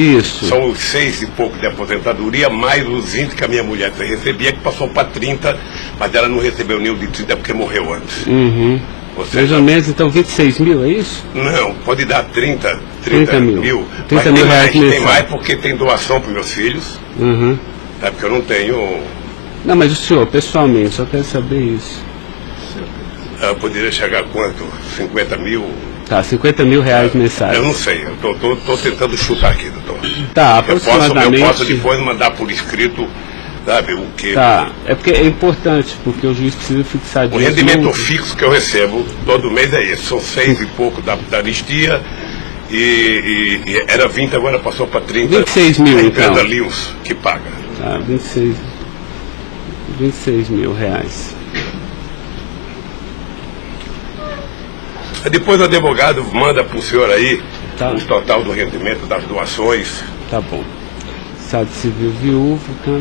Isso. São os 6 e pouco de aposentadoria, mais os 20 que a minha mulher recebia, que passou para 30, mas ela não recebeu nenhum de 30 porque morreu antes. Uhum. Mais ou menos, então, 26 mil, é isso? Não, pode dar 30 mil. 30 mil reais mensais. Tem mais porque tem doação para os meus filhos. Uhum. É porque eu não tenho... Não, mas o senhor, pessoalmente, só quero saber isso. Eu poderia chegar a quanto? 50 mil? Tá, 50 mil reais mensais. Eu não sei, eu tô tentando chutar aqui, doutor. Tá, aproximadamente... Eu posso depois mandar por escrito, sabe, o que... Tá, é porque é importante, porque o juiz precisa fixar disso. O rendimento fixo que eu recebo todo mês é esse, são 6 e pouco da anistia, e era 20, agora passou para 30. 26 mil, então. A Lins que paga. Tá, 26 mil reais. Depois o advogado manda para o senhor aí Tá. o total do rendimento das doações. Tá bom. Estado civil viúvo, tá?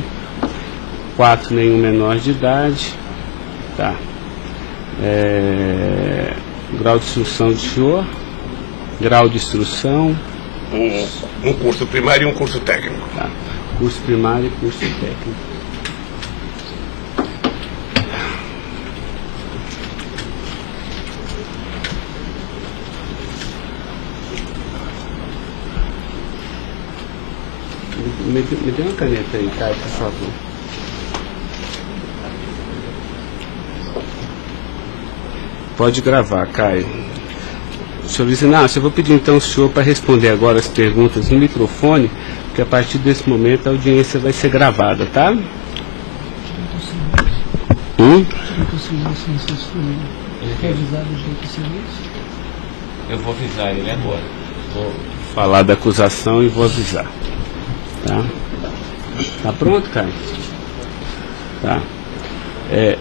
4, nenhum menor de idade. Tá. Grau de instrução do senhor. Grau de instrução. Um curso primário e um curso técnico. Tá. Curso primário e curso técnico. Me dê uma caneta aí, Caio, por favor. Pode gravar, Caio. Senhor Luiz Inácio, eu vou pedir então ao senhor para responder agora as perguntas no microfone, porque a partir desse momento a audiência vai ser gravada, tá? Eu vou avisar ele agora. Vou falar da acusação e vou avisar. Tá? Tá pronto, Caio? Tá.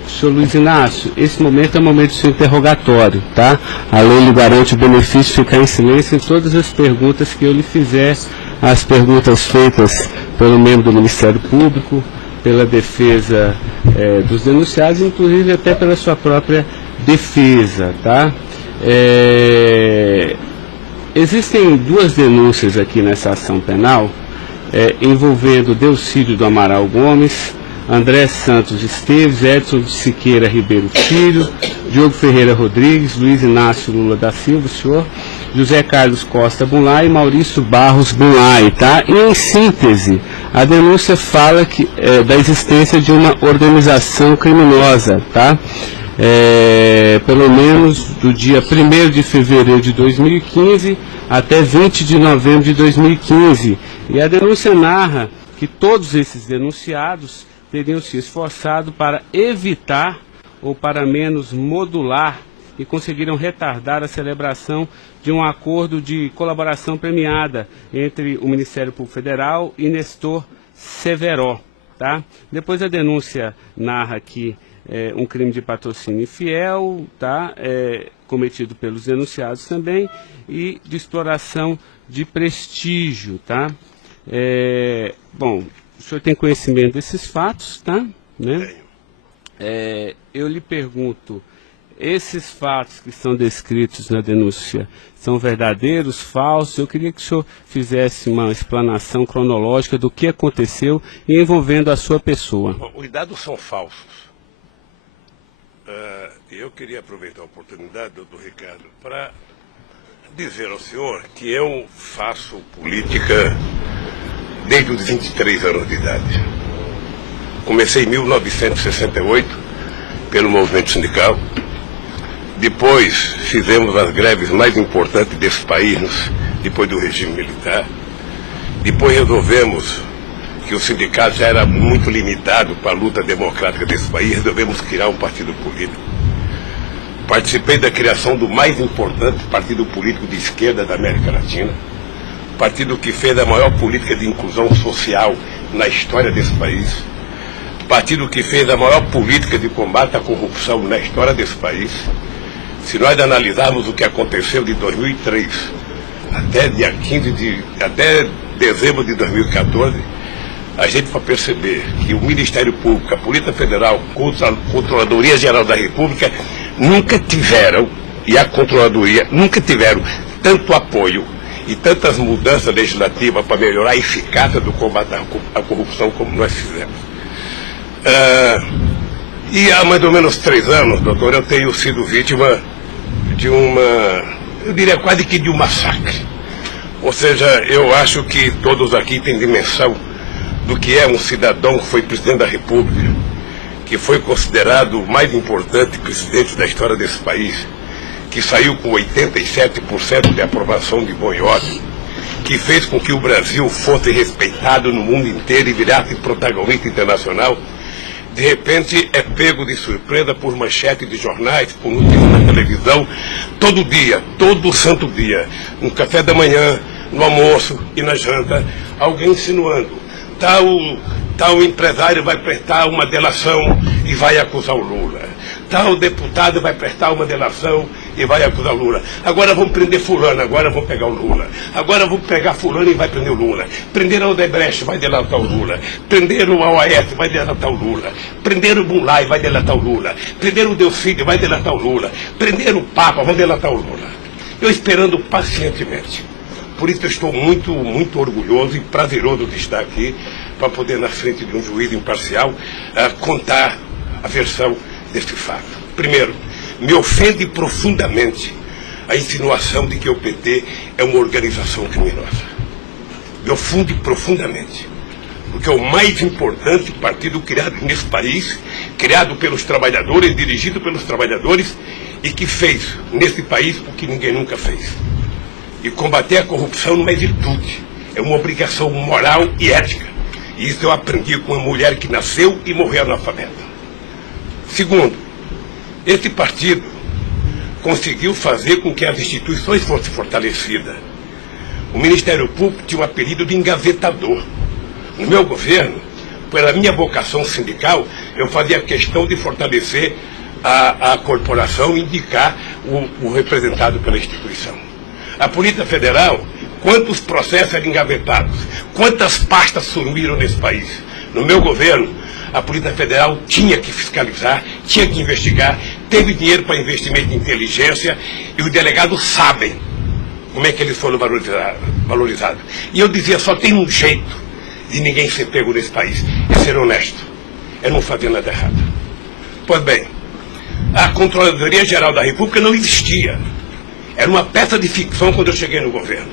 Senhor Luiz Inácio, esse momento é o momento do seu interrogatório, tá? A lei lhe garante o benefício de ficar em silêncio em todas as perguntas que eu lhe fizer, as perguntas feitas pelo membro do Ministério Público, pela defesa dos denunciados, inclusive até pela sua própria defesa, tá? Existem 2 denúncias aqui nessa ação penal, envolvendo Delcídio do Amaral Gomes, André Santos Esteves, Edson de Siqueira Ribeiro Filho, Diogo Ferreira Rodrigues, Luiz Inácio Lula da Silva, senhor, José Carlos Costa Bunlai e Maurício Barros Bunlai, tá? E em síntese, a denúncia fala da existência de uma organização criminosa, tá? Pelo menos do dia 1º de fevereiro de 2015 até 20 de novembro de 2015. E a denúncia narra que todos esses denunciados teriam se esforçado para evitar ou para menos modular e conseguiram retardar a celebração de um acordo de colaboração premiada entre o Ministério Público Federal e Nestor Severo, tá? Depois a denúncia narra que um crime de patrocínio infiel, tá? Cometido pelos denunciados também, e de exploração de prestígio, tá? Bom, o senhor tem conhecimento desses fatos, tá? Né? Eu lhe pergunto, esses fatos que são descritos na denúncia são verdadeiros, falsos? Eu queria que o senhor fizesse uma explanação cronológica do que aconteceu e envolvendo a sua pessoa. Bom, os dados são falsos. Eu queria aproveitar a oportunidade, doutor Ricardo, para dizer ao senhor que eu faço política desde os 23 anos de idade. Comecei em 1968 pelo movimento sindical. Depois fizemos as greves mais importantes desse país, depois do regime militar. Depois resolvemos que o sindicato já era muito limitado para a luta democrática desse país, resolvemos criar um partido político. Participei da criação do mais importante partido político de esquerda da América Latina, partido que fez a maior política de inclusão social na história desse país, partido que fez a maior política de combate à corrupção na história desse país. Se nós analisarmos o que aconteceu de 2003 até dezembro de 2014, a gente vai perceber que o Ministério Público, a Polícia Federal, a Controladoria Geral da República nunca tiveram, e a Controladoria nunca tiveram tanto apoio e tantas mudanças legislativas para melhorar a eficácia do combate à corrupção como nós fizemos. E há mais ou menos 3 anos, doutor, eu tenho sido vítima de eu diria quase que de um massacre. Ou seja, eu acho que todos aqui têm dimensão do que é um cidadão que foi presidente da República, que foi considerado o mais importante presidente da história desse país, que saiu com 87% de aprovação de bom e ódio, que fez com que o Brasil fosse respeitado no mundo inteiro e virasse protagonista internacional. De repente é pego de surpresa por manchete de jornais, por notícias na televisão, todo dia, todo santo dia, no café da manhã, no almoço e na janta, alguém insinuando, tal empresário vai prestar uma delação e vai acusar o Lula. Tal deputado vai prestar uma delação e vai acusar o Lula. Agora vão prender fulano, agora vão pegar o Lula. Agora vão pegar fulano e vai prender o Lula. Prenderam o Odebrecht, vai delatar o Lula. Prenderam o AOS, vai delatar o Lula. Prenderam o Bunlai, vai delatar o Lula. Prenderam o Delcídio, vai delatar o Lula. Prenderam o Papa, vai delatar o Lula. Eu esperando pacientemente. Por isso eu estou muito, muito orgulhoso e prazeroso de estar aqui para poder, na frente de um juiz imparcial, contar a versão deste fato. Primeiro, me ofende profundamente a insinuação de que o PT é uma organização criminosa. Me ofende profundamente, porque é o mais importante partido criado nesse país, criado pelos trabalhadores, dirigido pelos trabalhadores, e que fez nesse país o que ninguém nunca fez. E combater a corrupção não é virtude, é uma obrigação moral e ética. E isso eu aprendi com uma mulher que nasceu e morreu analfabeta. Segundo, esse partido conseguiu fazer com que as instituições fossem fortalecidas. O Ministério Público tinha um apelido de engavetador. No meu governo, pela minha vocação sindical, eu fazia questão de fortalecer a corporação e indicar o representado pela instituição. A Polícia Federal, quantos processos eram engavetados, quantas pastas sumiram nesse país. No meu governo, a Polícia Federal tinha que fiscalizar, tinha que investigar, teve dinheiro para investimento em inteligência e os delegados sabem como é que eles foram valorizados. E eu dizia, só tem um jeito de ninguém ser pego nesse país, é ser honesto, é não fazer nada errado. Pois bem, a Controladoria Geral da República não existia. Era uma peça de ficção quando eu cheguei no governo.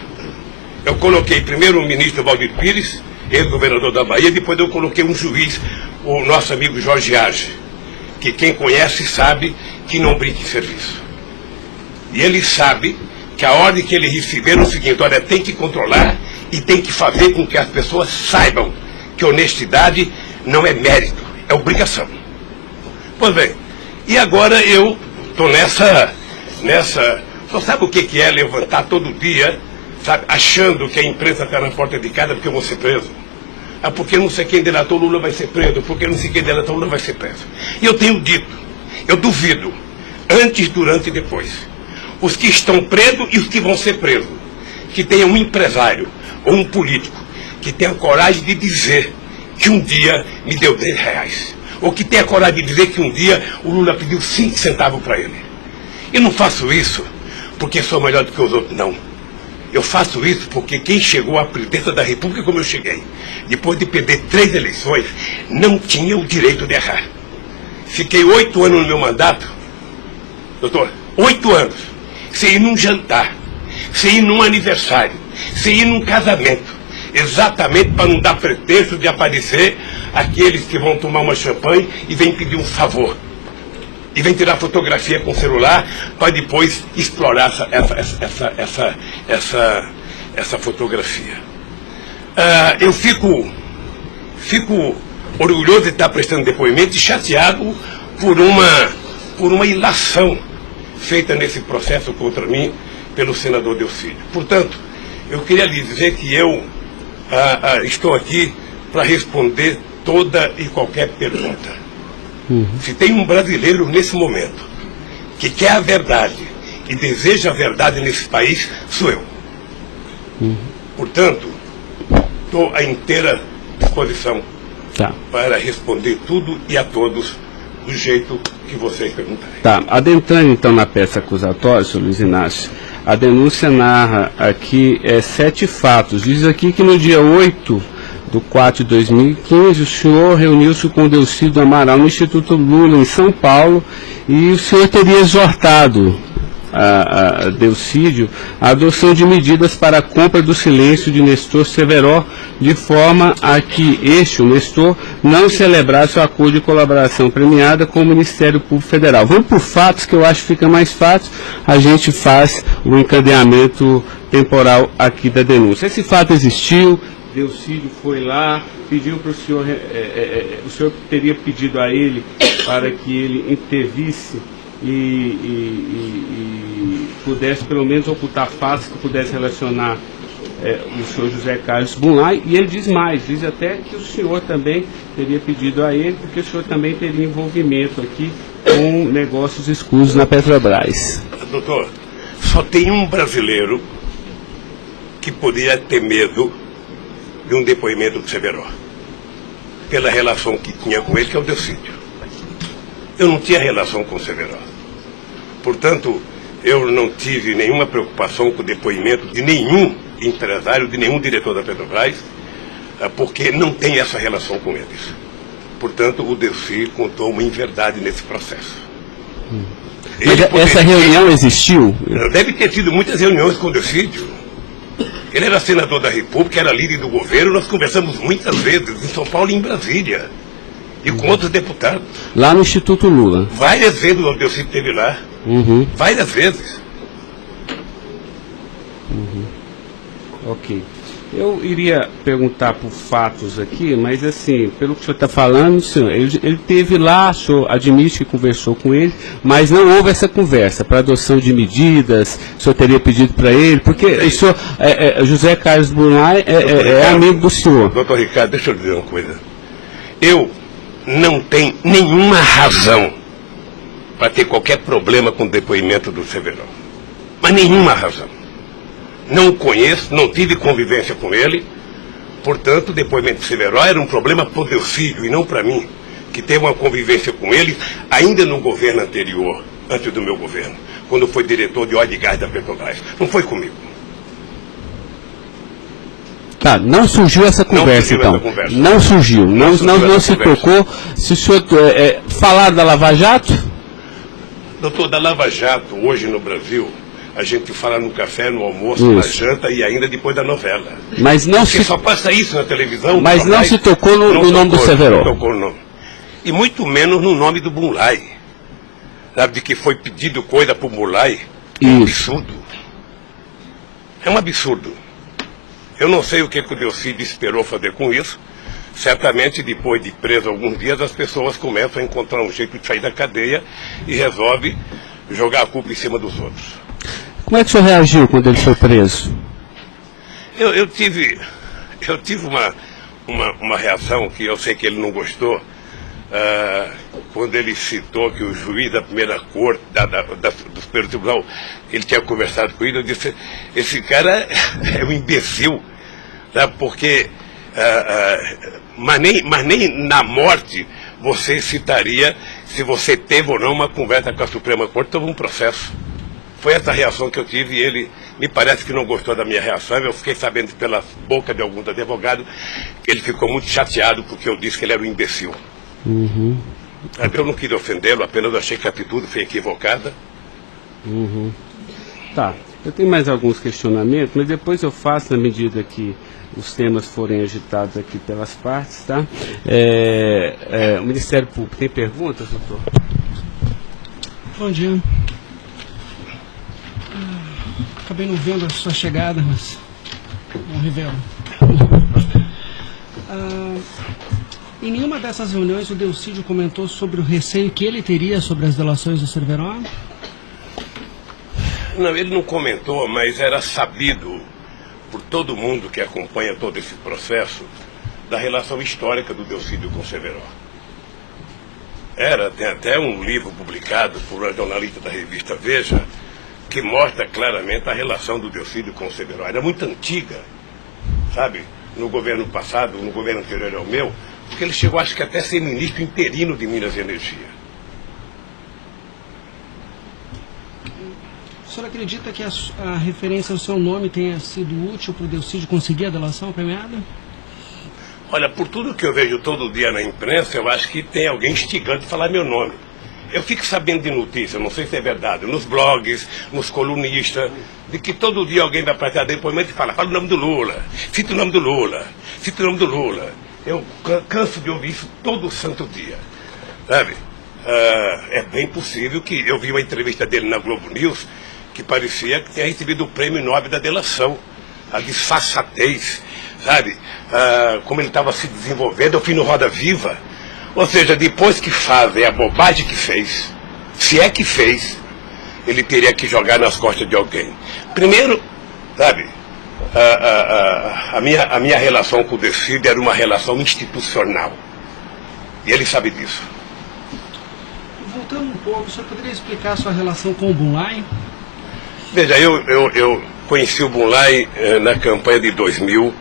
Eu coloquei primeiro o ministro Valdir Pires, ex-governador da Bahia, depois eu coloquei um juiz, o nosso amigo Jorge Arge, que quem conhece sabe que não brinca em serviço. E ele sabe que a ordem que ele receber é o seguinte, olha, tem que controlar e tem que fazer com que as pessoas saibam que honestidade não é mérito, é obrigação. Pois bem, e agora eu estou nessa... Só sabe o que é levantar todo dia, sabe, achando que a imprensa está na porta de casa porque eu vou ser preso? Ah, porque não sei quem delatou Lula vai ser preso, porque não sei quem delatou Lula vai ser preso. E eu tenho dito, eu duvido, antes, durante e depois, os que estão presos e os que vão ser presos, que tenha um empresário ou um político que tenha coragem de dizer que um dia me deu R$10, ou que tenha coragem de dizer que um dia o Lula pediu 5 centavos para ele. Eu não faço isso porque sou melhor do que os outros, não. Eu faço isso porque quem chegou à presidência da República como eu cheguei, depois de perder 3 eleições, não tinha o direito de errar. Fiquei 8 anos no meu mandato, doutor, 8 anos, sem ir num jantar, sem ir num aniversário, sem ir num casamento, exatamente para não dar pretexto de aparecer aqueles que vão tomar uma champanhe e vêm pedir um favor. E vem tirar fotografia com o celular para depois explorar essa fotografia. Eu fico orgulhoso de estar prestando depoimento e chateado por uma ilação feita nesse processo contra mim pelo senador Delcídio. Portanto, eu queria lhe dizer que eu estou aqui para responder toda e qualquer pergunta. Se tem um brasileiro nesse momento que quer a verdade e deseja a verdade nesse país, sou eu. Portanto, estou à inteira disposição para responder tudo e a todos do jeito que vocês perguntarem. Tá, adentrando então na peça acusatória, senhor Luiz Inácio, A denúncia narra aqui 7 fatos. Diz aqui que no dia 8/4/2015, o senhor reuniu-se com o Delcídio Amaral no Instituto Lula, em São Paulo, e o senhor teria exortado a Delcídio a adoção de medidas para a compra do silêncio de Nestor Severo, de forma a que o Nestor, não celebrasse o acordo de colaboração premiada com o Ministério Público Federal. Vamos por fatos, que eu acho que fica mais fácil, a gente faz o encadeamento temporal aqui da denúncia. Esse fato existiu, Delcídio foi lá, pediu para o senhor, o senhor teria pedido a ele para que ele intervisse e pudesse pelo menos ocultar fatos que pudesse relacionar o senhor José Carlos Bunlai, e ele diz mais, diz até que o senhor também teria pedido a ele, porque o senhor também teria envolvimento aqui com negócios escusos na Petrobras. Doutor, só tem um brasileiro que poderia ter medo de um depoimento do Severo, pela relação que tinha com ele, que é o Delcídio. Eu não tinha relação com o Severo. Portanto, eu não tive nenhuma preocupação com o depoimento de nenhum empresário, de nenhum diretor da Petrobras, porque não tem essa relação com eles. Portanto, o Delcídio contou uma inverdade nesse processo. Essa reunião existiu? Deve ter tido muitas reuniões com o Delcídio. Ele era senador da República, era líder do governo, nós conversamos muitas vezes em São Paulo e em Brasília. E com outros deputados. Lá no Instituto Lula? Várias vezes o Delcídio esteve lá. Várias vezes. Ok. Eu iria perguntar por fatos aqui, mas assim, pelo que o senhor está falando, senhor, ele esteve lá, o senhor admite que conversou com ele, mas não houve essa conversa para adoção de medidas, o senhor teria pedido para ele, porque o senhor, José Carlos Bunlai é amigo do senhor. Doutor Ricardo, deixa eu dizer uma coisa. Eu não tenho nenhuma razão para ter qualquer problema com o depoimento do Severo. Mas nenhuma razão. Não o conheço, não tive convivência com ele. Portanto, o depoimento do Severo era um problema para o Delcídio e não para mim, que teve uma convivência com ele ainda no governo anterior, antes do meu governo, quando foi diretor de óleo e gás da Petrobras. Não foi comigo. Tá, não surgiu essa conversa, então. Não surgiu. Não se tocou. Se o senhor falar da Lava Jato? Doutor, da Lava Jato, hoje no Brasil, a gente fala no café, no almoço, na janta e ainda depois da novela. Mas não porque só passa isso na televisão. Mas não se tocou no nome do Severo. Não tocou no nome. E muito menos no nome do Bunlai. Sabe, de que foi pedido coisa para o Bunlai. É um absurdo. É um absurdo. Eu não sei o que o Delcídio esperou fazer com isso. Certamente, depois de preso alguns dias, as pessoas começam a encontrar um jeito de sair da cadeia e resolve jogar a culpa em cima dos outros. Como é que o senhor reagiu quando ele foi preso? Eu tive uma reação que eu sei que ele não gostou, quando ele citou que o juiz da primeira corte, do Superior Tribunal, ele tinha conversado com ele. Eu disse, esse cara é um imbecil, sabe? Porque mas nem na morte você citaria se você teve ou não uma conversa com a Suprema Corte sobre um processo. Foi essa reação que eu tive e ele me parece que não gostou da minha reação. Eu fiquei sabendo pela boca de alguns advogados que ele ficou muito chateado porque eu disse que ele era um imbecil. Eu não quis ofendê-lo, apenas achei que a atitude foi equivocada. Tá, eu tenho mais alguns questionamentos, mas depois eu faço na medida que os temas forem agitados aqui pelas partes, tá? O Ministério Público tem perguntas, doutor? Bom dia. Acabei não vendo a sua chegada, mas não revelo. Em nenhuma dessas reuniões o Delcídio comentou sobre o receio que ele teria sobre as delações do Severo? Não, ele não comentou, mas era sabido por todo mundo que acompanha todo esse processo da relação histórica do Delcídio com o Severo. Tem até um livro publicado por uma jornalista da revista Veja que mostra claramente a relação do Delcídio com o Severo. Era muito antiga, sabe? No governo passado, no governo anterior ao meu, porque ele chegou, acho que até a ser ministro interino de Minas e Energia. O senhor acredita que a referência ao seu nome tenha sido útil para o Delcídio conseguir a delação premiada? Olha, por tudo que eu vejo todo dia na imprensa, eu acho que tem alguém instigando a falar meu nome. Eu fico sabendo de notícia, não sei se é verdade, nos blogs, nos colunistas, de que todo dia alguém vai pratear depoimento e fala o nome do Lula, cita o nome do Lula, cita o nome do Lula. Eu canso de ouvir isso todo santo dia, sabe? É bem possível que eu vi uma entrevista dele na Globo News que parecia que tinha recebido o prêmio Nobel da delação, a disfarçatez, sabe? Como ele estava se desenvolvendo, eu fui no Roda Viva. Ou seja, depois que fazem a bobagem que fez, se é que fez, ele teria que jogar nas costas de alguém. Primeiro, sabe, a minha relação com o Delcídio era uma relação institucional. E ele sabe disso. Voltando um pouco, o senhor poderia explicar a sua relação com o Bunlai? Veja, eu conheci o Bunlai na campanha de 2000.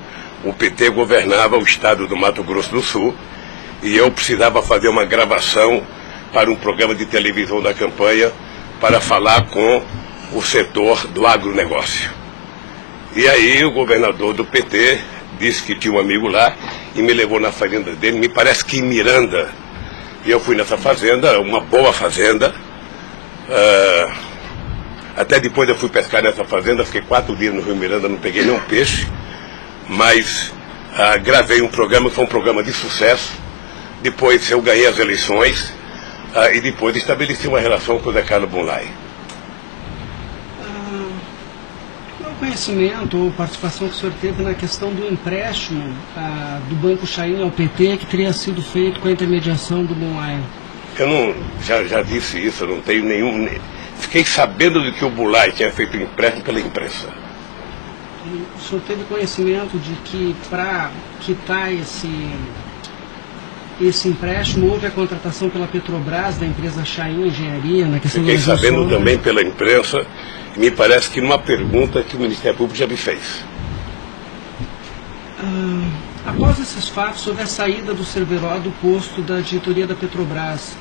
O PT governava o estado do Mato Grosso do Sul. E eu precisava fazer uma gravação para um programa de televisão da campanha para falar com o setor do agronegócio. E aí o governador do PT disse que tinha um amigo lá e me levou na fazenda dele, me parece que em Miranda. E eu fui nessa fazenda, uma boa fazenda. Até depois eu fui pescar nessa fazenda, fiquei 4 dias no Rio Miranda, não peguei nenhum peixe. Mas gravei um programa, foi um programa de sucesso. Depois eu ganhei as eleições e depois estabeleci uma relação com o Zé Carlos Bunlai. Qual conhecimento ou participação que o senhor teve na questão do empréstimo do Banco Chain ao PT que teria sido feito com a intermediação do Bunlai? Eu não, já disse isso, eu não tenho nenhum... Fiquei sabendo de que o Bunlai tinha feito um empréstimo pela imprensa. O senhor teve conhecimento de que para quitar esse empréstimo, houve a contratação pela Petrobras, da empresa Chain Engenharia, na questão Fiquei da sabendo também pela imprensa, e me parece que numa pergunta que o Ministério Público já me fez. Após esses fatos, houve a saída do Cerveró do posto da diretoria da Petrobras.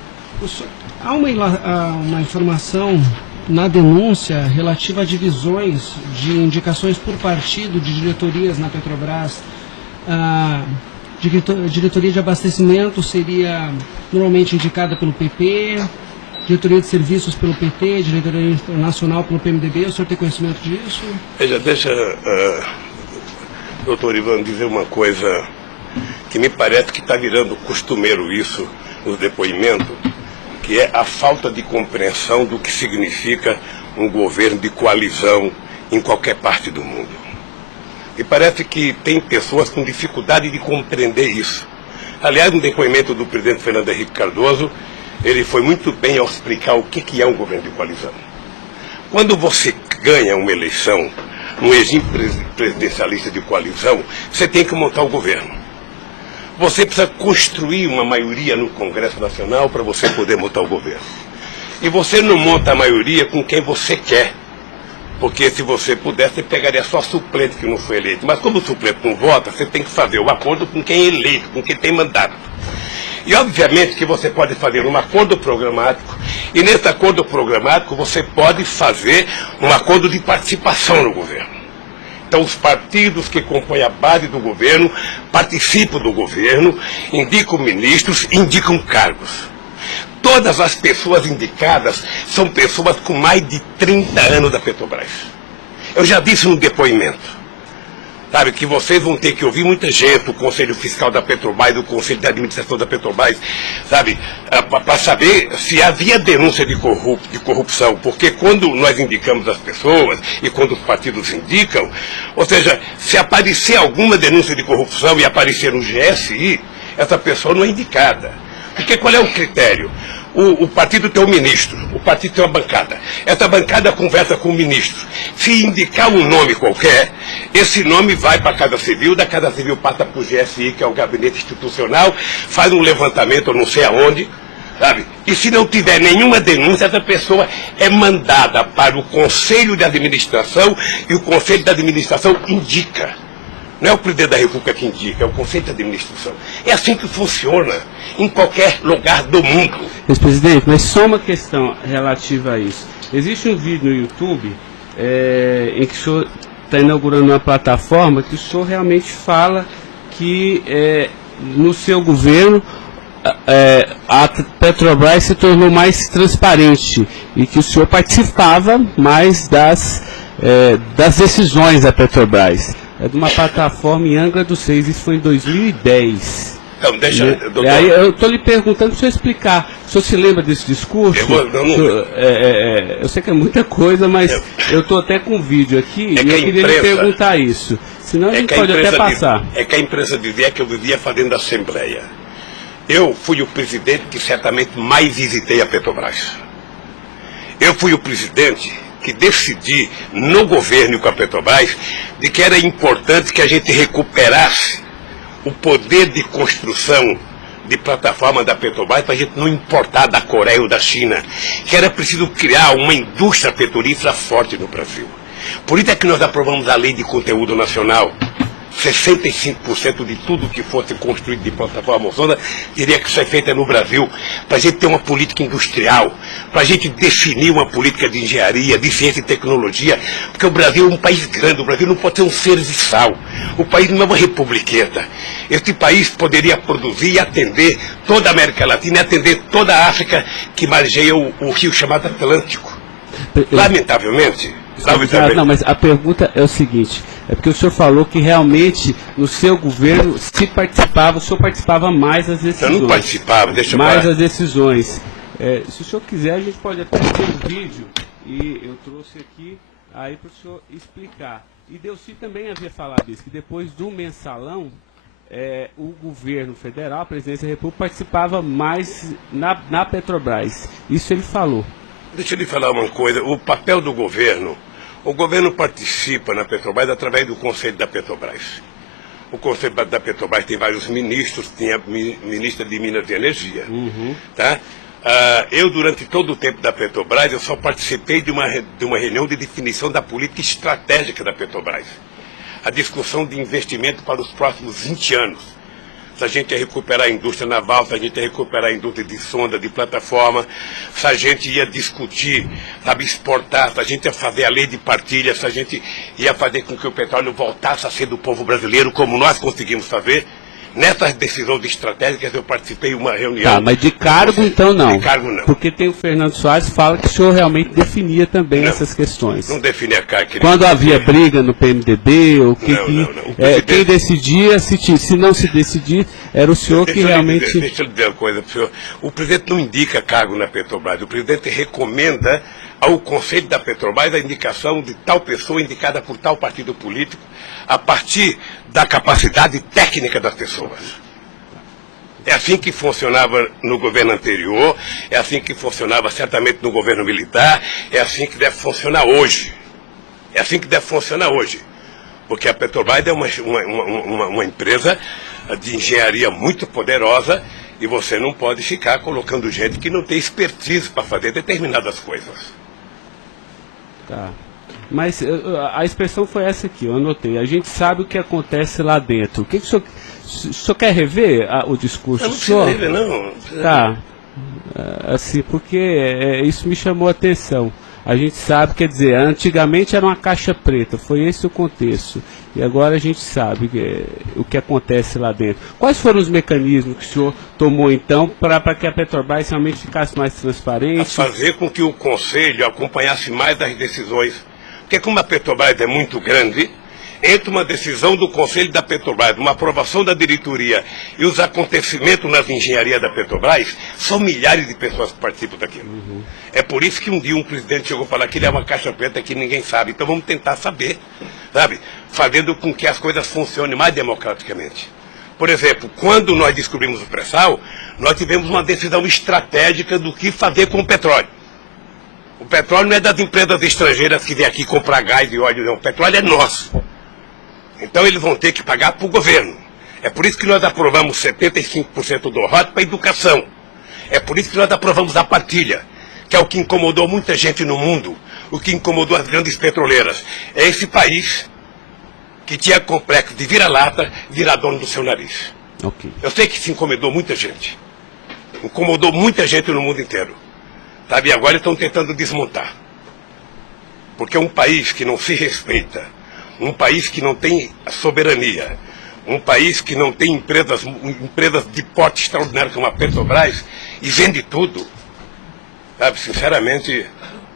Há uma informação na denúncia relativa a divisões de indicações por partido de diretorias na Petrobras. Diretoria de abastecimento seria normalmente indicada pelo PP, diretoria de serviços pelo PT, diretoria nacional pelo PMDB. O senhor tem conhecimento disso? Veja, doutor Ivan, dizer uma coisa que me parece que está virando costumeiro isso nos depoimentos, que é a falta de compreensão do que significa um governo de coalizão em qualquer parte do mundo. E parece que tem pessoas com dificuldade de compreender isso. Aliás, no depoimento do presidente Fernando Henrique Cardoso, ele foi muito bem ao explicar o que é um governo de coalizão. Quando você ganha uma eleição no regime presidencialista de coalizão, você tem que montar o governo. Você precisa construir uma maioria no Congresso Nacional para você poder montar o governo. E você não monta a maioria com quem você quer. Porque se você pudesse, você pegaria só suplente que não foi eleito. Mas como o suplente não vota, você tem que fazer o acordo com quem é eleito, com quem tem mandato. E obviamente que você pode fazer um acordo programático, e nesse acordo programático você pode fazer um acordo de participação no governo. Então os partidos que compõem a base do governo participam do governo, indicam ministros, indicam cargos. Todas as pessoas indicadas são pessoas com mais de 30 anos da Petrobras. Eu já disse no depoimento, sabe, que vocês vão ter que ouvir muita gente, o Conselho Fiscal da Petrobras, o Conselho de Administração da Petrobras, sabe, para saber se havia denúncia de corrupção, porque quando nós indicamos as pessoas e quando os partidos indicam, ou seja, se aparecer alguma denúncia de corrupção e aparecer no GSI, essa pessoa não é indicada. Porque qual é o critério? O partido tem um ministro, o partido tem uma bancada. Essa bancada conversa com o ministro. Se indicar um nome qualquer, esse nome vai para a Casa Civil, da Casa Civil passa para o GSI, que é o Gabinete Institucional, faz um levantamento, eu não sei aonde, sabe? E se não tiver nenhuma denúncia, essa pessoa é mandada para o Conselho de Administração e o Conselho de Administração indica. Não é o presidente da República que indica, é o Conselho de Administração. É assim que funciona em qualquer lugar do mundo. Mas, presidente, mas só uma questão relativa a isso. Existe um vídeo no YouTube em que o senhor está inaugurando uma plataforma que o senhor realmente fala que no seu governo a Petrobras se tornou mais transparente e que o senhor participava mais das decisões da Petrobras. É de uma plataforma em Angra dos Reis, isso foi em 2010. Então, deixa, doutor. Aí eu estou lhe perguntando para o senhor explicar. O senhor se lembra desse discurso? Eu sei que é muita coisa, mas eu estou até com um vídeo aqui e eu queria lhe perguntar isso. Senão a gente pode até passar. É que a imprensa dizia que eu vivia fazendo assembleia. Eu fui o presidente que certamente mais visitei a Petrobras. Eu fui o presidente que decidi no governo com a Petrobras de que era importante que a gente recuperasse o poder de construção de plataforma da Petrobras para a gente não importar da Coreia ou da China, que era preciso criar uma indústria petrolífera forte no Brasil. Por isso é que nós aprovamos a Lei de Conteúdo Nacional. 65% de tudo que fosse construído de plataforma ozona teria que ser feita no Brasil, para a gente ter uma política industrial, para a gente definir uma política de engenharia, de ciência e tecnologia, porque o Brasil é um país grande, o Brasil não pode ser um serviçal, o país não é uma republiqueta. Este país poderia produzir e atender toda a América Latina e atender toda a África que margeia o rio chamado Atlântico. Lamentavelmente. Não, mas a pergunta é o seguinte, é porque o senhor falou que realmente no seu governo, se participava, o senhor participava mais das decisões. Eu não participava, deixa eu mais falar. as decisões. Se o senhor quiser, a gente pode até ter um vídeo, e eu trouxe aqui aí para o senhor explicar. E Delcy também havia falado isso, que depois do mensalão, o governo federal, a presidência da República, participava mais na Petrobras. Isso ele falou. Deixa eu lhe falar uma coisa, o papel do governo, o governo participa na Petrobras através do Conselho da Petrobras. O Conselho da Petrobras tem vários ministros, tem a ministra de Minas e Energia. Tá? Eu, durante todo o tempo da Petrobras, eu só participei de uma reunião de definição da política estratégica da Petrobras. A discussão de investimento para os próximos 20 anos. Se a gente ia recuperar a indústria naval, se a gente ia recuperar a indústria de sonda, de plataforma, se a gente ia discutir, sabe, exportar, se a gente ia fazer a lei de partilha, se a gente ia fazer com que o petróleo voltasse a ser do povo brasileiro, como nós conseguimos fazer. Nessas decisões estratégicas eu participei de uma reunião. Tá, mas de cargo então não. De cargo não. Porque tem o Fernando Soares que fala que o senhor realmente definia também essas questões. Não definia cargo. Quando havia briga no PMDB, ou não. Quem decidia, se não se decidir, era o senhor que realmente... Deixa eu lhe dizer uma coisa para o senhor. O presidente não indica cargo na Petrobras. O presidente recomenda ao Conselho da Petrobras a indicação de tal pessoa indicada por tal partido político a partir da capacidade técnica das pessoas. É assim que funcionava no governo anterior, é assim que funcionava certamente no governo militar, é assim que deve funcionar hoje. É assim que deve funcionar hoje. Porque a Petrobras é uma empresa de engenharia muito poderosa e você não pode ficar colocando gente que não tem expertise para fazer determinadas coisas. Tá. Mas a expressão foi essa aqui, eu anotei. A gente sabe o que acontece lá dentro. O que o senhor quer rever o discurso? Eu não precisa rever, não. Tá. Assim, porque isso me chamou a atenção. A gente sabe, quer dizer, antigamente era uma caixa preta, foi esse o contexto. E agora a gente sabe o que acontece lá dentro. Quais foram os mecanismos que o senhor tomou, então, para que a Petrobras realmente ficasse mais transparente? A fazer com que o Conselho acompanhasse mais as decisões. Porque como a Petrobras é muito grande, entre uma decisão do Conselho da Petrobras, uma aprovação da diretoria e os acontecimentos nas engenharias da Petrobras, são milhares de pessoas que participam daquilo. É por isso que um dia um presidente chegou a falar que ele é uma caixa preta que ninguém sabe. Então vamos tentar saber, sabe? Fazendo com que as coisas funcionem mais democraticamente. Por exemplo, quando nós descobrimos o pré-sal, nós tivemos uma decisão estratégica do que fazer com o petróleo. O petróleo não é das empresas estrangeiras que vêm aqui comprar gás e óleo, não. O petróleo é nosso. Então eles vão ter que pagar para o governo. É por isso que nós aprovamos 75% do ROT para a educação. É por isso que nós aprovamos a partilha, que é o que incomodou muita gente no mundo, o que incomodou as grandes petroleiras. É esse país que tinha complexo de vira-lata, virar dono do seu nariz. Okay. Eu sei que isso incomodou muita gente. Incomodou muita gente no mundo inteiro. Sabe, e agora estão tentando desmontar. Porque um país que não se respeita, um país que não tem soberania, um país que não tem empresas de porte extraordinário como a Petrobras e vende tudo, sabe, sinceramente,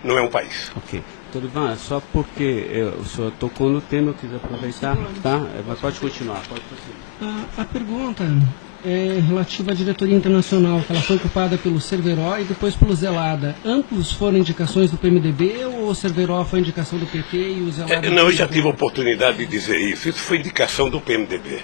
não é um país. Ok. Doutor Ivan, só porque o senhor tocou no tema, eu quis aproveitar, tá? Mas pode continuar, pode continuar. A pergunta é relativa à diretoria internacional, que ela foi ocupada pelo Cerveró e depois pelo Zelada. Ambos foram indicações do PMDB ou o Cerveró foi indicação do PT e o Zelada... Não, eu já tive a oportunidade de dizer isso. Isso foi indicação do PMDB.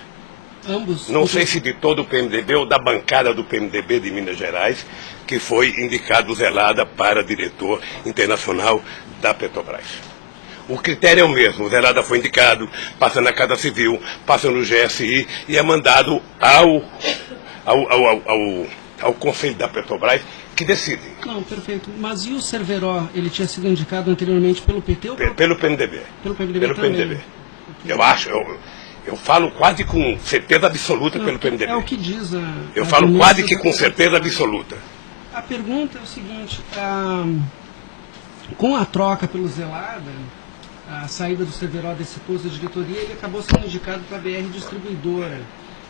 Ambos? Não sei se de todo o PMDB ou da bancada do PMDB de Minas Gerais, que foi indicado o Zelada para diretor internacional da Petrobras. O critério é o mesmo, o Zelada foi indicado, passa na Casa Civil, passa no GSI e é mandado ao Conselho da Petrobras, que decide. Não, perfeito. Mas e o Cerveró, ele tinha sido indicado anteriormente pelo PT ou pelo PMDB? Pelo PMDB Pelo também. PMDB. Eu acho, eu falo quase com certeza absoluta pelo PMDB. É o que diz a... Eu falo quase que com certeza absoluta. A pergunta é o seguinte, com a troca pelo Zelada, a saída do Cerveró desse posto de diretoria, ele acabou sendo indicado para a BR Distribuidora.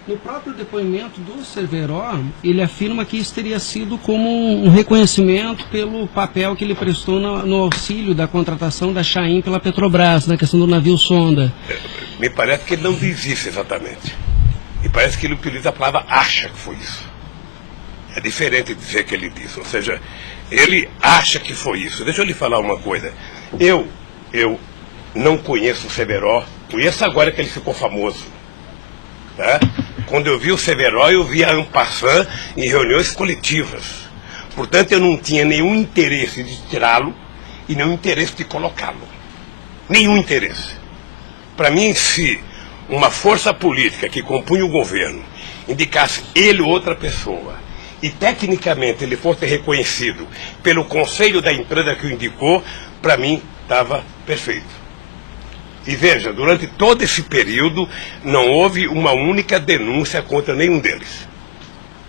No próprio depoimento do Cerveró, ele afirma que isso teria sido como um reconhecimento pelo papel que ele prestou no auxílio da contratação da Chaim pela Petrobras, na questão do navio sonda. Me parece que ele não diz isso exatamente. Me parece que ele utiliza a palavra acha que foi isso. É diferente de dizer que ele disse. Ou seja, ele acha que foi isso. Deixa eu lhe falar uma coisa. Eu não conheço o Cerveró, conheço agora que ele ficou famoso. Tá? Quando eu vi o Cerveró, eu vi a en passant em reuniões coletivas. Portanto, eu não tinha nenhum interesse de tirá-lo e nenhum interesse de colocá-lo. Nenhum interesse. Para mim, se uma força política que compunha o governo indicasse ele ou outra pessoa e tecnicamente ele fosse reconhecido pelo conselho da empresa que o indicou, para mim estava perfeito. E veja, durante todo esse período não houve uma única denúncia contra nenhum deles.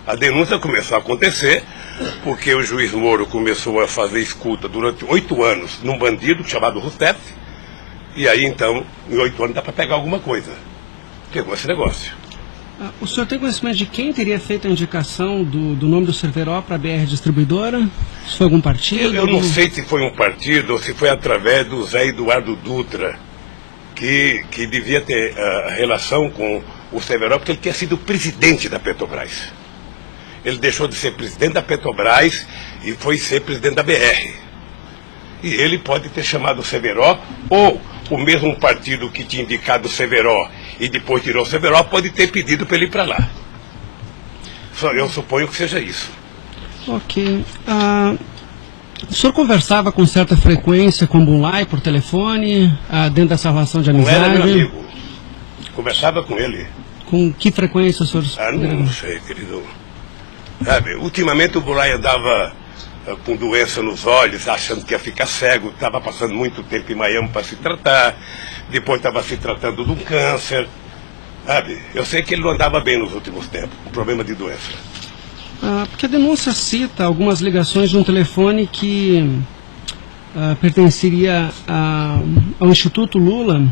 A denúncia começou a acontecer porque o juiz Moro começou a fazer escuta durante 8 anos num bandido chamado Rousseff, e aí então, em 8 anos dá para pegar alguma coisa. Pegou esse negócio. O senhor tem conhecimento de quem teria feito a indicação do nome do Cerveró para a BR Distribuidora? Se foi algum partido? Eu não sei se foi um partido ou se foi através do Zé Eduardo Dutra, que devia ter relação com o Cerveró, porque ele tinha sido presidente da Petrobras. Ele deixou de ser presidente da Petrobras e foi ser presidente da BR. E ele pode ter chamado o Cerveró, ou o mesmo partido que tinha indicado o Cerveró e depois tirou o Cerveró pode ter pedido para ele ir para lá. Eu suponho que seja isso. Ok. O senhor conversava com certa frequência com o Bulay por telefone, dentro dessa relação de amizade? Não era meu amigo. Conversava com ele. Com que frequência o senhor... Não sei, querido. Sabe, ultimamente o Bulay andava com doença nos olhos, achando que ia ficar cego, estava passando muito tempo em Miami para se tratar, depois estava se tratando de um câncer. Sabe, eu sei que ele não andava bem nos últimos tempos, com problema de doença. Porque a denúncia cita algumas ligações de um telefone que pertenceria ao Instituto Lula.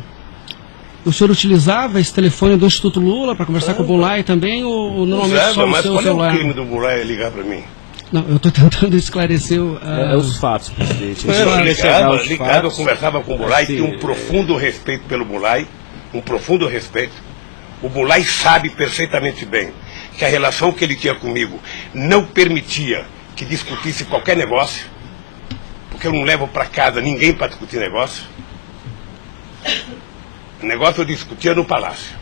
O senhor utilizava esse telefone do Instituto Lula para conversar com o Bulay também, ou normalmente só o mas seu qual celular? é o crime do Bulay ligar para mim? Não, eu estou tentando esclarecer os fatos, presidente. Ligado, eu conversava com o Bulay, tinha um profundo respeito pelo Bulay, um profundo respeito. O Bulay sabe perfeitamente bem que a relação que ele tinha comigo não permitia que discutisse qualquer negócio, porque eu não levo para casa ninguém para discutir negócio. O negócio eu discutia no palácio.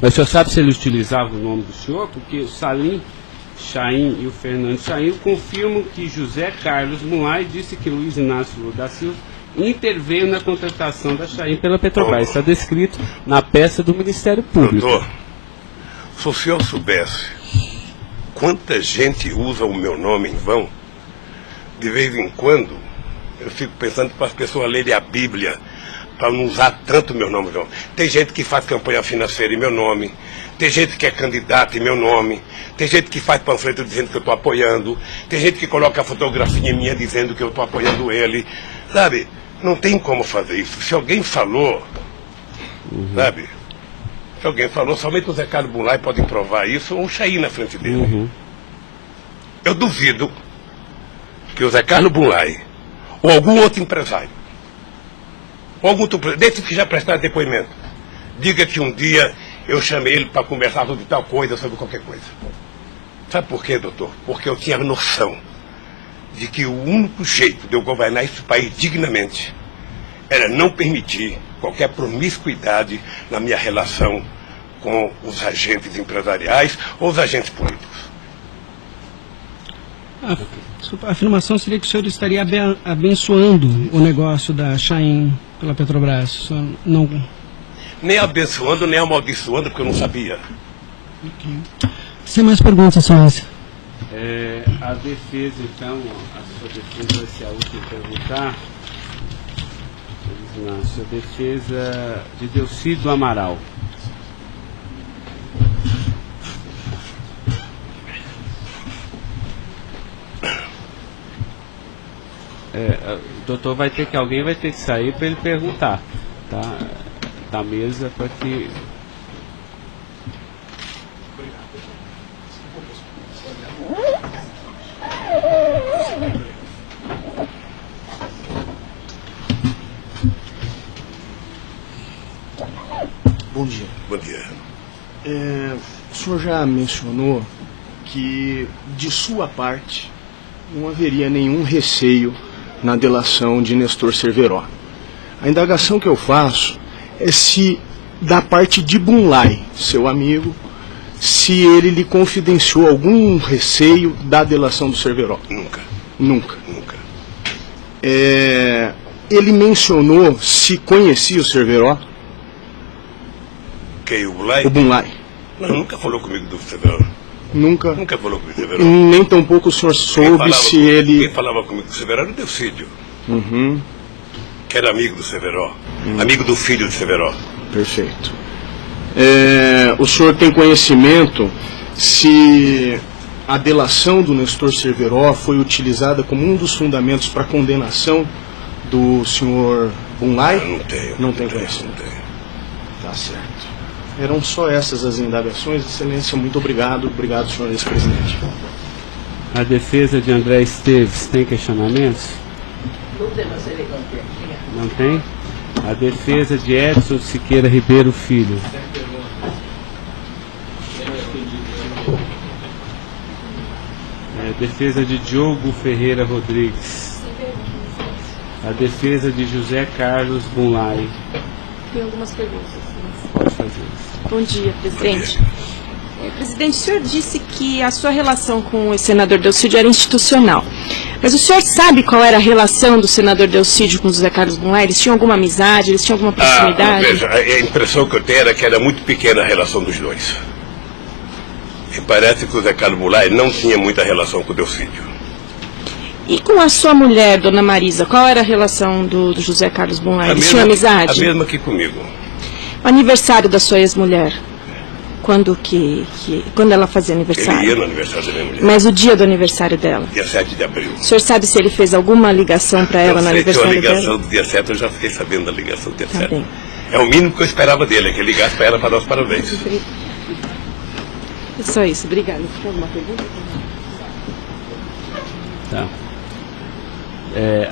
Mas o senhor sabe se ele utilizava o nome do senhor? Porque o Salim Chaim e o Fernando Chaim confirmam que José Carlos Mulay disse que Luiz Inácio Lula da Silva interveio na contratação da Chaim pela Petrobras. Está descrito na peça do Ministério Público. Doutor, se o senhor soubesse quanta gente usa o meu nome em vão, de vez em quando eu fico pensando para as pessoas lerem a Bíblia, para não usar tanto meu nome. Não. Tem gente que faz campanha financeira em meu nome, tem gente que é candidato em meu nome, tem gente que faz panfleto dizendo que eu estou apoiando, tem gente que coloca a fotografia minha dizendo que eu estou apoiando ele, sabe? Não tem como fazer isso. Se alguém falou, sabe? Se alguém falou, somente o Zé Carlos Bunlai pode provar isso, ou o Chaí na frente dele. Eu duvido que o Zé Carlos Bunlai, ou algum outro empresário, ou algum outro, desses que já prestaram depoimento, diga que um dia eu chamei ele para conversar sobre tal coisa, sobre qualquer coisa. Sabe por quê, doutor? Porque eu tinha noção de que o único jeito de eu governar esse país dignamente era não permitir qualquer promiscuidade na minha relação com os agentes empresariais ou os agentes políticos. A afirmação seria que o senhor estaria abençoando o negócio da Chaim pela Petrobras. O senhor não... Nem abençoando, nem amaldiçoando, porque eu não sabia. Sem mais perguntas, excelência. A defesa, então, a sua defesa vai ser a última a perguntar. A sua defesa de Delcídio Amaral. Doutor, alguém vai ter que sair para ele perguntar, tá? Da mesa para que... Bom dia. Bom dia. O senhor já mencionou que, de sua parte, não haveria nenhum receio na delação de Nestor Cerveró. A indagação que eu faço é se, da parte de Bunlai, seu amigo, se ele lhe confidenciou algum receio da delação do Cerveró. Nunca. Nunca. Nunca. Ele mencionou se conhecia o Cerveró? Quem, o Bunlai? O Bunlai. Não, nunca falou comigo do Cerveró. Nunca? Nunca falou comigo do Cerveró. Nem tampouco o senhor soube se ele... Quem falava comigo do Cerveró era o Delcídio. Uhum. Que era amigo do Cerveró. Amigo do filho do Cerveró. Perfeito. O senhor tem conhecimento se a delação do Nestor Cerveró foi utilizada como um dos fundamentos para a condenação do senhor Bunlai? Não tenho. Não tem conhecimento. Não tenho. Tá certo. Eram só essas as indagações. Excelência, muito obrigado. Obrigado, senhor ex-presidente. A defesa de André Esteves tem questionamentos? Não tem? A defesa de Edson Siqueira Ribeiro Filho. A defesa de Diogo Ferreira Rodrigues. A defesa de José Carlos Bunlai. Tem algumas perguntas. Pode fazer. Bom dia, presidente. Presidente, o senhor disse que a sua relação com o senador Delcídio era institucional. Mas o senhor sabe qual era a relação do senador Delcídio com o José Carlos Bunlai? Eles tinham alguma amizade? Eles tinham alguma proximidade? Veja, a impressão que eu tenho era que era muito pequena a relação dos dois. E parece que o José Carlos Bunlai não tinha muita relação com o Delcídio. E com a sua mulher, dona Marisa, qual era a relação do José Carlos Bunlai? Eles tinham amizade? A mesma que comigo. O aniversário da sua ex-mulher? Quando ela fazia aniversário? Ele ia no aniversário da minha mulher. Mas o dia do aniversário dela? Dia 7 de abril. O senhor sabe se ele fez alguma ligação para ela no aniversário dela? A ligação do dia 7, eu já fiquei sabendo da ligação do dia 7. Bem. É o mínimo que eu esperava dele, é que ele ligasse para ela para dar os parabéns. É só isso, obrigada. Tem alguma pergunta? Tá.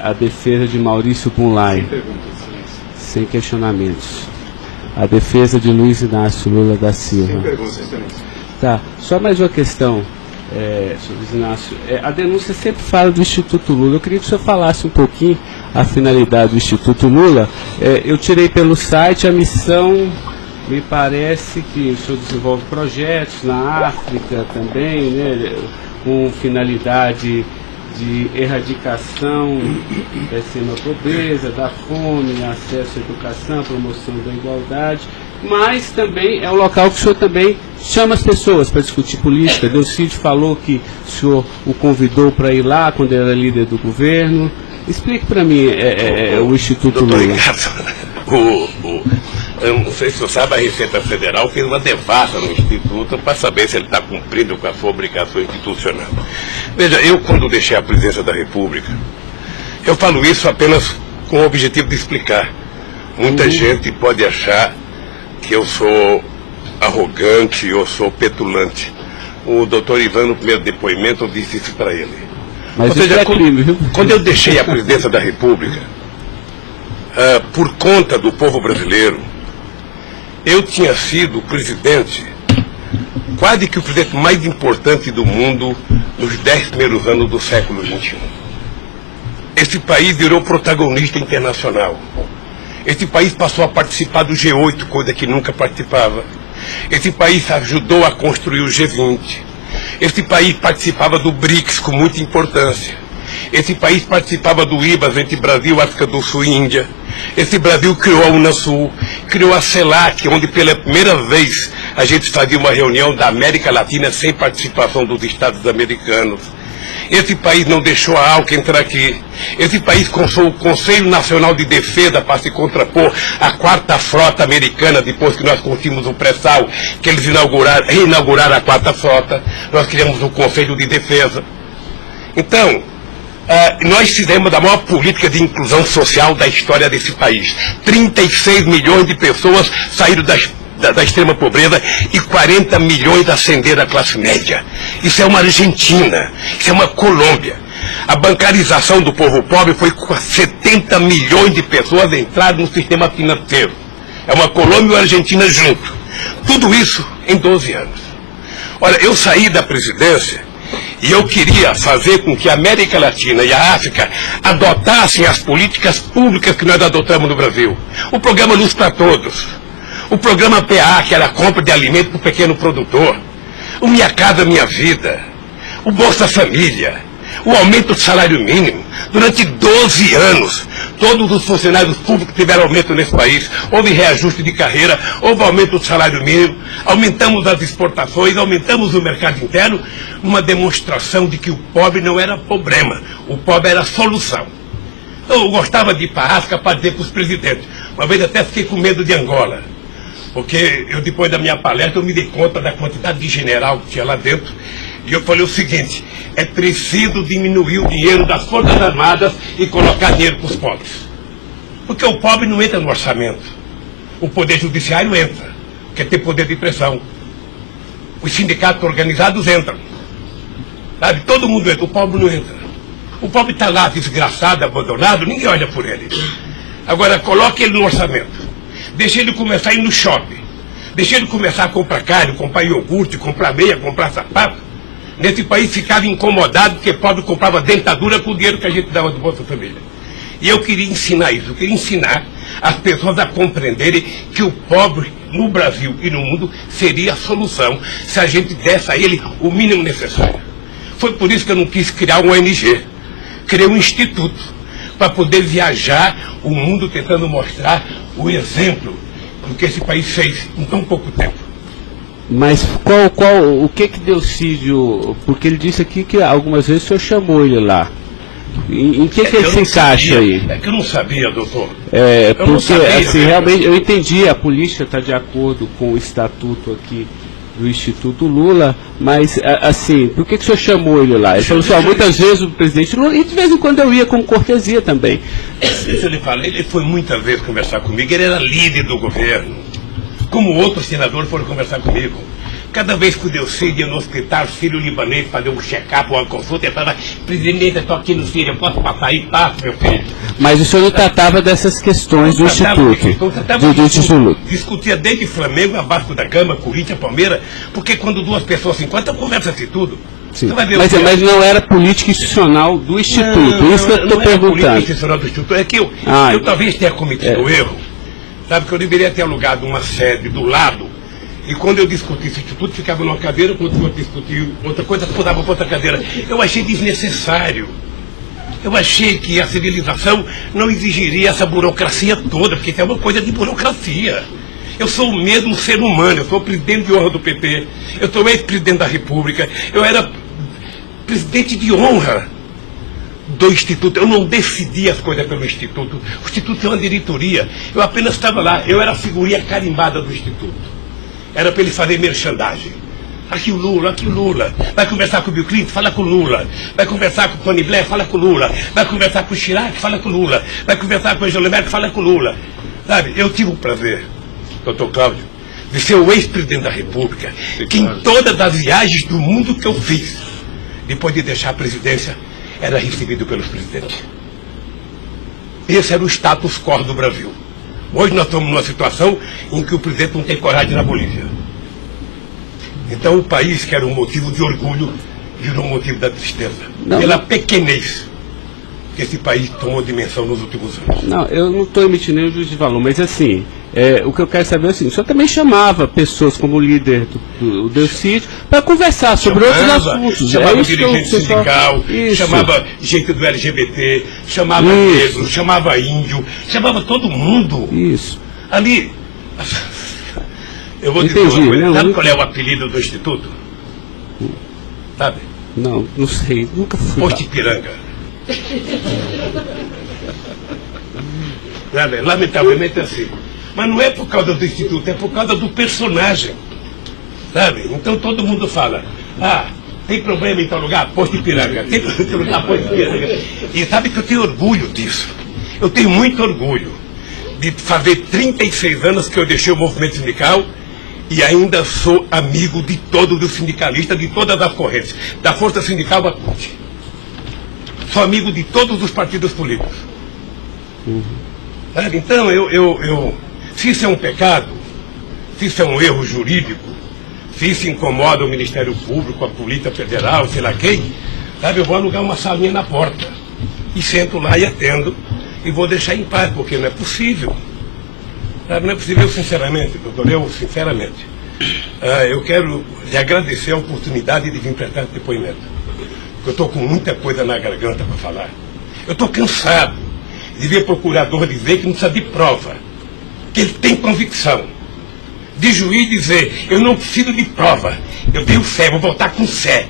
A defesa de Maurício Bunlai. Sem questionamentos. A defesa de Luiz Inácio Lula da Silva. Sem perguntas, excelência. Tá, só mais uma questão, senhor Luiz Inácio. A denúncia sempre fala do Instituto Lula. Eu queria que o senhor falasse um pouquinho a finalidade do Instituto Lula. Eu tirei pelo site a missão, me parece que o senhor desenvolve projetos na África também, né, com finalidade de erradicação da extrema pobreza, da fome, acesso à educação, promoção da igualdade, mas também é um local que o senhor também chama as pessoas para discutir política. Delcídio falou que o senhor o convidou para ir lá quando era líder do governo. Explique para mim o Instituto Doutor Lula. Ricardo, eu não sei se você sabe, a Receita Federal fez uma devassa no Instituto para saber se ele está cumprindo com a sua obrigação institucional. Veja, eu quando deixei a presidência da República, eu falo isso apenas com o objetivo de explicar. Muita gente pode achar que eu sou arrogante, eu sou petulante. O doutor Ivan, no primeiro depoimento, eu disse isso para ele. Mas ou seja, isso é crime, viu? quando eu deixei a presidência da República, por conta do povo brasileiro, eu tinha sido presidente, quase que o presidente mais importante do mundo nos 10 primeiros anos do século XXI. Esse país virou protagonista internacional. Esse país passou a participar do G8, coisa que nunca participava. Esse país ajudou a construir o G20. Esse país participava do BRICS com muita importância. Esse país participava do IBAS entre Brasil, África do Sul e Índia. Esse Brasil criou a Unasul, criou a CELAC, onde pela primeira vez a gente fazia uma reunião da América Latina sem participação dos Estados americanos. Esse país não deixou a ALCA entrar aqui. Esse país construiu o Conselho Nacional de Defesa para se contrapor à 4ª Frota Americana, depois que nós conseguimos o pré-sal, que eles reinauguraram a 4ª Frota. Nós criamos o Conselho de Defesa. Então, nós fizemos a maior política de inclusão social da história desse país. 36 milhões de pessoas saíram da extrema pobreza e 40 milhões ascenderam à classe média. Isso é uma Argentina, isso é uma Colômbia. A bancarização do povo pobre foi com 70 milhões de pessoas entraram no sistema financeiro. É uma Colômbia e uma Argentina junto. Tudo isso em 12 anos. Olha, eu saí da presidência e eu queria fazer com que a América Latina e a África adotassem as políticas públicas que nós adotamos no Brasil. O programa Luz para Todos. O programa PA, que era a compra de alimento para o pequeno produtor. O Minha Casa Minha Vida. O Bolsa Família. O aumento do salário mínimo. Durante 12 anos, todos os funcionários públicos tiveram aumento nesse país. Houve reajuste de carreira, houve aumento do salário mínimo. Aumentamos as exportações, aumentamos o mercado interno. Uma demonstração de que o pobre não era problema. O pobre era a solução. Eu gostava de ir para a África para dizer para os presidentes. Uma vez até fiquei com medo de Angola. Porque eu, depois da minha palestra, eu me dei conta da quantidade de general que tinha lá dentro. E eu falei o seguinte, é preciso diminuir o dinheiro das Forças Armadas e colocar dinheiro para os pobres. Porque o pobre não entra no orçamento. O poder judiciário entra, porque tem poder de pressão. Os sindicatos organizados entram. Sabe? Todo mundo entra, o pobre não entra. O pobre está lá desgraçado, abandonado, ninguém olha por ele. Agora, coloque ele no orçamento. Deixa ele começar a ir no shopping. Deixa ele começar a comprar carne, comprar iogurte, comprar meia, comprar sapato. Nesse país ficava incomodado porque pobre comprava dentadura com o dinheiro que a gente dava do Bolsa Família. E eu queria ensinar isso, eu queria ensinar as pessoas a compreenderem que o pobre no Brasil e no mundo seria a solução se a gente desse a ele o mínimo necessário. Foi por isso que eu não quis criar uma ONG. Criei um instituto para poder viajar o mundo tentando mostrar o exemplo do que esse país fez em tão pouco tempo. Mas o que Delcídio, porque ele disse aqui que algumas vezes o senhor chamou ele lá. Em que ele se encaixa aí? É que eu não sabia, doutor. Porque sabia, assim, realmente eu entendi, a política está de acordo com o estatuto aqui do Instituto Lula, mas assim, por que o senhor chamou ele lá? Ele falou assim, muitas vezes o presidente Lula, e de vez em quando eu ia com cortesia também. Deixa eu lhe falar, ele foi muitas vezes conversar comigo, ele era líder do governo, como outros senadores foram conversar comigo. Cada vez que o Delcídio ia no hospital sírio-libanês fazer um check-up ou uma consulta, ele falava, presidente, eu estou aqui no Sírio, eu posso passar aí? Passo, meu filho. Mas o senhor não tratava dessas questões do Instituto? Discutia desde Flamengo a Vasco da Gama, Corinthians, Palmeiras, porque quando duas pessoas se encontram, conversa-se tudo. Sim. Mas não era política institucional do Instituto, isso que eu estou perguntando. Não era política institucional do Instituto, é que eu talvez tenha cometido erro, sabe, que eu deveria ter alugado uma sede do lado. E quando eu discuti esse instituto, ficava numa cadeira, quando eu discutia outra coisa, mudava para outra cadeira. Eu achei desnecessário. Eu achei que a civilização não exigiria essa burocracia toda, porque isso é uma coisa de burocracia. Eu sou o mesmo ser humano, eu sou presidente de honra do PP, eu sou ex-presidente da República, eu era presidente de honra do Instituto. Eu não decidi as coisas pelo Instituto. O Instituto é uma diretoria. Eu apenas estava lá, eu era a figurinha carimbada do Instituto. Era para ele fazer merchandising. Aqui o Lula. Vai conversar com o Bill Clinton, fala com o Lula. Vai conversar com o Tony Blair, fala com o Lula. Vai conversar com o Chirac, fala com o Lula. Vai conversar com o Angela Merkel, fala com o Lula. Sabe, eu tive o prazer, doutor Cláudio, de ser o ex-presidente da República, que em todas as viagens do mundo que eu fiz, depois de deixar a presidência, era recebido pelos presidentes. Esse era o status quo do Brasil. Hoje nós estamos numa situação em que o presidente não tem coragem na Bolívia. Então o país, que era um motivo de orgulho, virou um motivo da tristeza. Pela pequenez que esse país tomou dimensão nos últimos anos. Não, eu não estou emitindo nenhum juízo de valor, mas assim, o que eu quero saber é assim, o senhor também chamava pessoas como líder do Delcídio para conversar sobre outros assuntos. Chamava dirigente sindical, chamava gente do LGBT, chamava negro, chamava índio, chamava todo mundo. Isso. Ali, eu vou dizer uma coisa, sabe qual é o apelido do Instituto? Sabe? Não sei, nunca fui. Posto Ipiranga. Lamentavelmente é assim. Mas não é por causa do Instituto, é por causa do personagem. Sabe? Então todo mundo fala, tem problema em tal lugar, Posto Ipiranga. Tem problema em tal lugar, Posto Ipiranga. E sabe que eu tenho orgulho disso. Eu tenho muito orgulho de fazer 36 anos que eu deixei o movimento sindical e ainda sou amigo de todos os sindicalistas, de todas as correntes, da Força Sindical à CUT. Sou amigo de todos os partidos políticos. Então, se isso é um pecado, se isso é um erro jurídico, se isso incomoda o Ministério Público, a Polícia Federal, sei lá quem, eu vou alugar uma salinha na porta e sento lá e atendo e vou deixar em paz, porque não é possível. Não é possível, sinceramente, doutor, eu quero lhe agradecer a oportunidade de vir prestar esse depoimento. Eu estou com muita coisa na garganta para falar. Eu estou cansado de ver procurador dizer que não precisa de prova, que ele tem convicção. De juiz dizer, eu não preciso de prova, eu tenho fé, vou voltar com fé.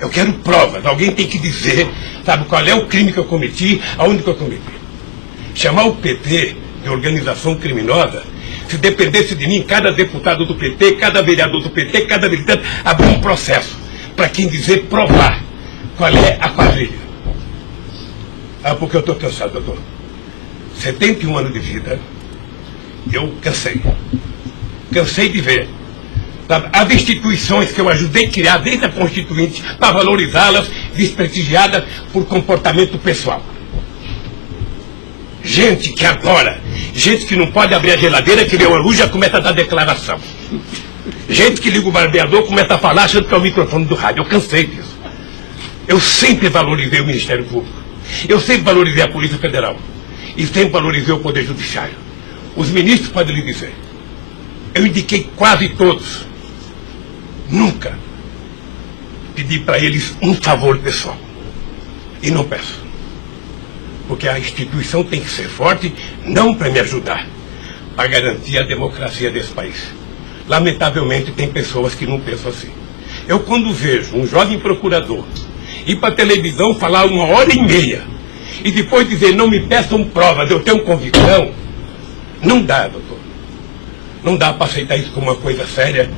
Eu quero provas, alguém tem que dizer, qual é o crime que eu cometi, aonde que eu cometi. Chamar o PT de organização criminosa, se dependesse de mim, cada deputado do PT, cada vereador do PT, cada militante, abrir um processo para quem dizer provar qual é a quadrilha. Porque eu estou cansado, doutor. 71 anos de vida, eu cansei. Cansei de ver as instituições que eu ajudei a criar desde a Constituinte para valorizá-las, desprestigiadas por comportamento pessoal. Gente que adora, gente que não pode abrir a geladeira, que vê uma luz e já começa a dar declaração. Gente que liga o barbeador, começa a falar achando que é o microfone do rádio. Eu cansei disso. Eu sempre valorizei o Ministério Público. Eu sempre valorizei a Polícia Federal. E sempre valorizei o Poder Judiciário. Os ministros podem lhe dizer. Eu indiquei quase todos. Nunca pedi para eles um favor pessoal. E não peço. Porque a instituição tem que ser forte, não para me ajudar, para garantir a democracia desse país. Lamentavelmente, tem pessoas que não pensam assim. Eu, quando vejo um jovem procurador ir para a televisão falar 1h30 e depois dizer, não me peçam provas, eu tenho convicção, não dá, doutor. Não dá para aceitar isso como uma coisa séria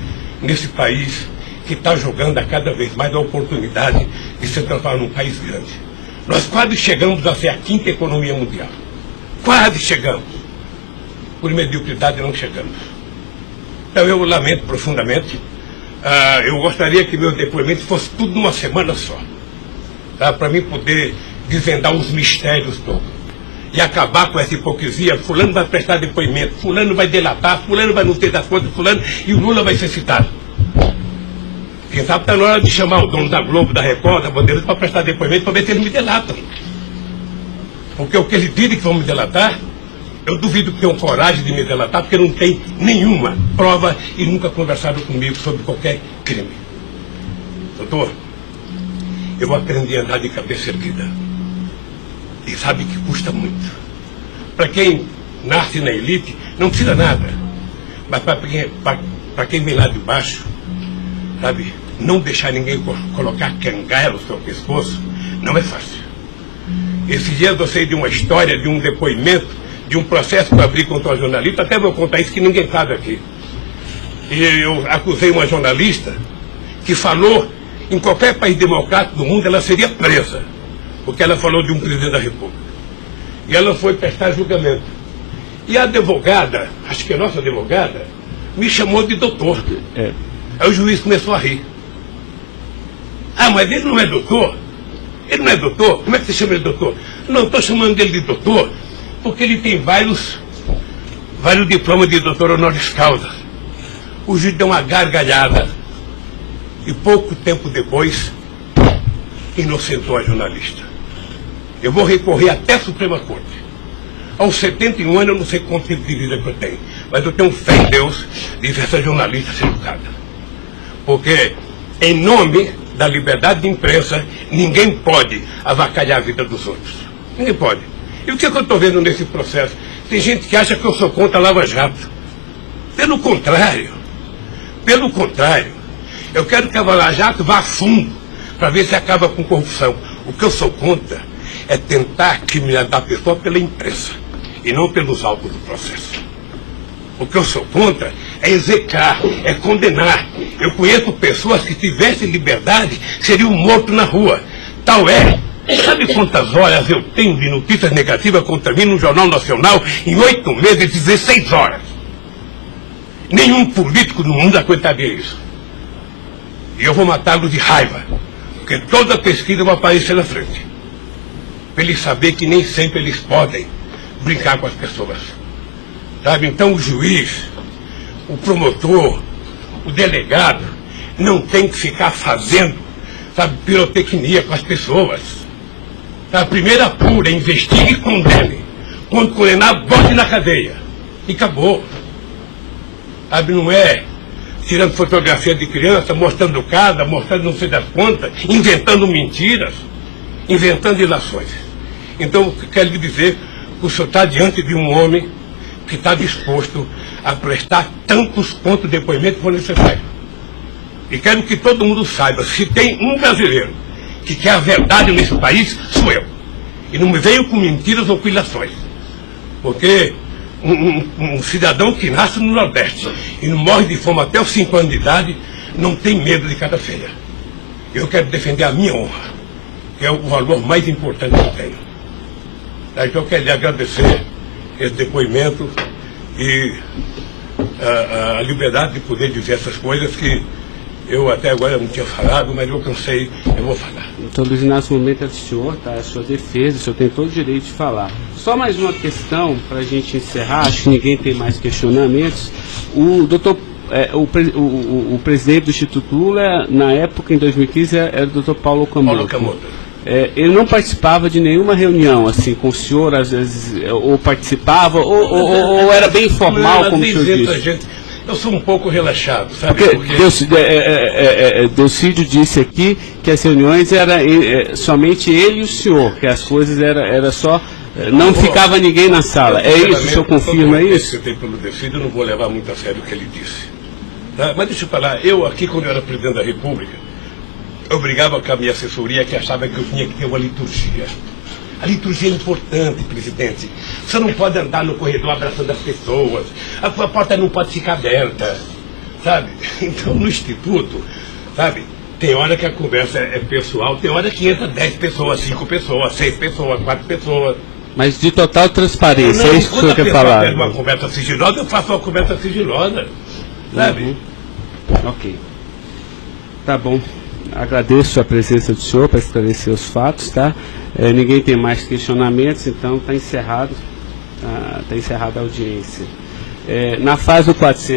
nesse país que está jogando a cada vez mais a oportunidade de se transformar num país grande. Nós quase chegamos a ser a 5ª economia mundial. Quase chegamos. Por mediocridade não chegamos. Então eu lamento profundamente. Eu gostaria que meu depoimento fosse tudo numa semana só. Para mim poder desvendar os mistérios todos. E acabar com essa hipocrisia. Fulano vai prestar depoimento, fulano vai delatar, fulano vai não ter das contas, fulano, e o Lula vai ser citado. Quem sabe está na hora de chamar o dono da Globo, da Record, da Bandeirantes para prestar depoimento para ver se eles me delatam. Porque o que eles dizem que vão me delatar, eu duvido que tenham coragem de me delatar, porque não tem nenhuma prova e nunca conversaram comigo sobre qualquer crime. Doutor, eu aprendi a andar de cabeça erguida. E sabe que custa muito. Para quem nasce na elite, não precisa nada. Mas para quem vem lá de baixo, sabe, não deixar ninguém colocar cangaia no seu pescoço, não é fácil. Esses dias eu sei de uma história, de um depoimento, de um processo que eu abri contra uma jornalista, até vou contar isso que ninguém sabe aqui. E eu acusei uma jornalista que falou em qualquer país democrático do mundo, ela seria presa, porque ela falou de um presidente da República. E ela foi prestar julgamento. E a advogada, acho que a nossa advogada, me chamou de doutor. Aí o juiz começou a rir. Ah, mas ele não é doutor? Ele não é doutor? Como é que você chama ele de doutor? Não, estou chamando ele de doutor porque ele tem vários diplomas de doutor honoris causa. O juiz deu uma gargalhada e pouco tempo depois inocentou a jornalista. Eu vou recorrer até a Suprema Corte. Aos 71 anos eu não sei quanto tempo de vida que eu tenho, mas eu tenho fé em Deus de ver essa jornalista ser educada. Porque, em nome da liberdade de imprensa, ninguém pode avacalhar a vida dos outros. Ninguém pode. E o que eu estou vendo nesse processo? Tem gente que acha que eu sou contra a Lava Jato. Pelo contrário, eu quero que a Lava Jato vá a fundo para ver se acaba com corrupção. O que eu sou contra é tentar criminalizar a pessoa pela imprensa e não pelos autos do processo. O que eu sou contra é execrar, é condenar. Eu conheço pessoas que, tivessem liberdade, seriam mortos na rua. Tal é. Sabe quantas horas eu tenho de notícias negativas contra mim no Jornal Nacional em 8 meses, 16 horas? Nenhum político no mundo aguentaria isso. E eu vou matá-lo de raiva, porque toda pesquisa vai aparecer na frente. Para eles saberem que nem sempre eles podem brincar com as pessoas. Sabe? Então o juiz, o promotor, o delegado, não tem que ficar fazendo, sabe, pirotecnia com as pessoas. A primeira apura, investigue e condene. Quando condenar, bote na cadeia. E acabou. Sabe, não é tirando fotografia de criança, mostrando casa, mostrando não sei das quantas, inventando mentiras, inventando ilações. Então, eu quero lhe dizer que o senhor está diante de um homem que está disposto a prestar tantos quantos depoimentos for necessário. E quero que todo mundo saiba, se tem um brasileiro que quer a verdade nesse país, sou eu. E não me venham com mentiras ou com ilações. Porque um cidadão que nasce no Nordeste e não morre de fome até os 5 anos de idade, não tem medo de cara feia. Eu quero defender a minha honra, que é o valor mais importante que eu tenho. Então eu quero lhe agradecer esse depoimento e a liberdade de poder dizer essas coisas que eu até agora não tinha falado, mas eu cansei, eu vou falar. Doutor Luiz Inácio, o momento é do senhor, tá? A sua defesa, o senhor tem todo o direito de falar. Só mais uma questão para a gente encerrar, acho que ninguém tem mais questionamentos. O presidente do Instituto Lula, na época, em 2015, era o doutor Paulo Camoto. Ele não participava de nenhuma reunião, assim, com o senhor, às vezes, ou participava, ou era bem informal, como o senhor disse? Eu sou um pouco relaxado, sabe? Porque Delcídio disse aqui que as reuniões eram somente ele e o senhor, que as coisas era só... Não ficava ninguém na sala. É isso? O senhor confirma isso? Eu tenho pelo Delcídio, eu não vou levar muito a sério o que ele disse. Tá? Mas deixa eu falar, eu aqui, quando eu era presidente da República, eu brigava com a minha assessoria que achava que eu tinha que ter uma liturgia. A liturgia é importante, presidente. Você não pode andar no corredor abraçando as pessoas. A porta não pode ficar aberta, sabe? Então, no Instituto, sabe, tem hora que a conversa é pessoal, tem hora que entra 10 pessoas, 5 pessoas, 6 pessoas, 4 pessoas. Mas de total transparência, é isso que o senhor quer falar? Quando uma conversa sigilosa, eu faço uma conversa sigilosa, sabe? Ok. Tá bom. Agradeço a presença do senhor para esclarecer os fatos, tá? Ninguém tem mais questionamentos, então está encerrado a audiência. Na fase do 400.